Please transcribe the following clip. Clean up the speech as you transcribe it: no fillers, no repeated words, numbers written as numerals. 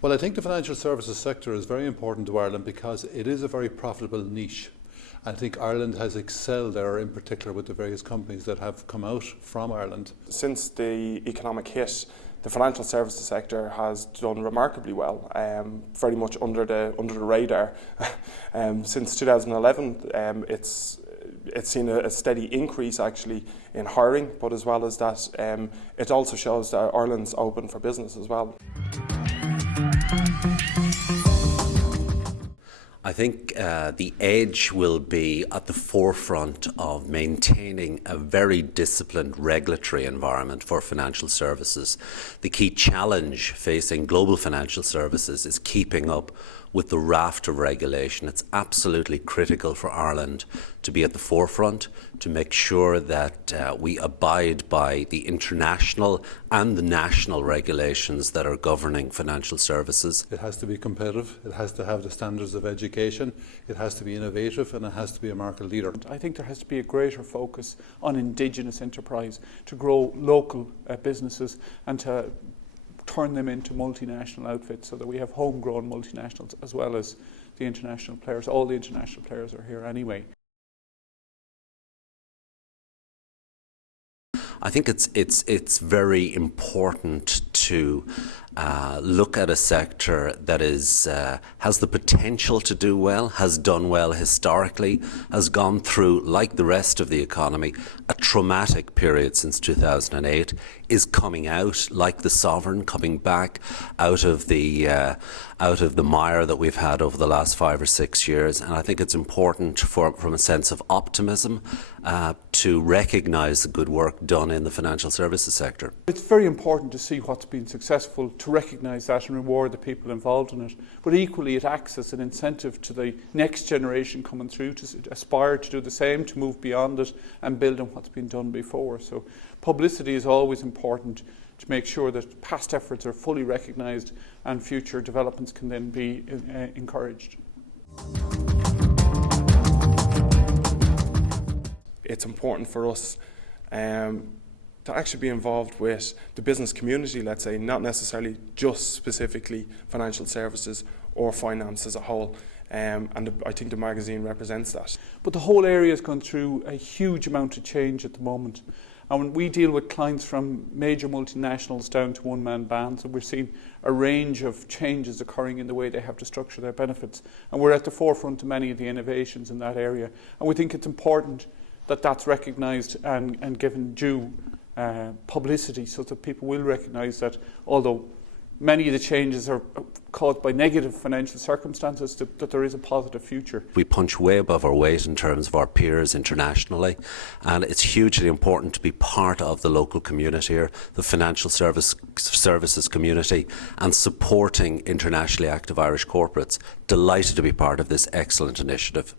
Well, I think the financial services sector is very important to Ireland because it is a very profitable niche. I think Ireland has excelled there, in particular with the various companies that have come out from Ireland. Since the economic hit, the financial services sector has done remarkably well, very much under the radar. Since 2011, it's seen a steady increase actually in hiring, but as well as that, it also shows that Ireland's open for business as well. I think the edge will be at the forefront of maintaining a very disciplined regulatory environment for financial services. The key challenge facing global financial services is keeping up with the raft of regulation. It's absolutely critical for Ireland to be at the forefront, to make sure that we abide by the international and the national regulations that are governing financial services. It has to be competitive, it has to have the standards of education, it has to be innovative, and it has to be a market leader. I think there has to be a greater focus on indigenous enterprise to grow local businesses and to turn them into multinational outfits so that we have homegrown multinationals as well as the international players. All the international players are here anyway. I think it's very important to look at a sector that has the potential to do well, has done well historically, has gone through, like the rest of the economy, a traumatic period since 2008, is coming out, like the sovereign, coming back out of the mire that we've had over the last 5 or 6 years. And I think it's important from a sense of optimism to recognise the good work done in the financial services sector. It's very important to see what's been successful, to recognise that and reward the people involved in it. But equally it acts as an incentive to the next generation coming through to aspire to do the same, to move beyond it and build on what's been done before. So publicity is always important to make sure that past efforts are fully recognised and future developments can then be encouraged. It's important for us to actually be involved with the business community, let's say, not necessarily just specifically financial services or finance as a whole. And I think the magazine represents that. But the whole area is going through a huge amount of change at the moment. And when we deal with clients from major multinationals down to one-man bands, and we're seeing a range of changes occurring in the way they have to structure their benefits. And we're at the forefront of many of the innovations in that area. And we think it's important that that's recognised and given due publicity so that people will recognise that although many of the changes are caused by negative financial circumstances, that there is a positive future. We punch way above our weight in terms of our peers internationally, and it's hugely important to be part of the local community here, the financial services community, and supporting internationally active Irish corporates. Delighted to be part of this excellent initiative.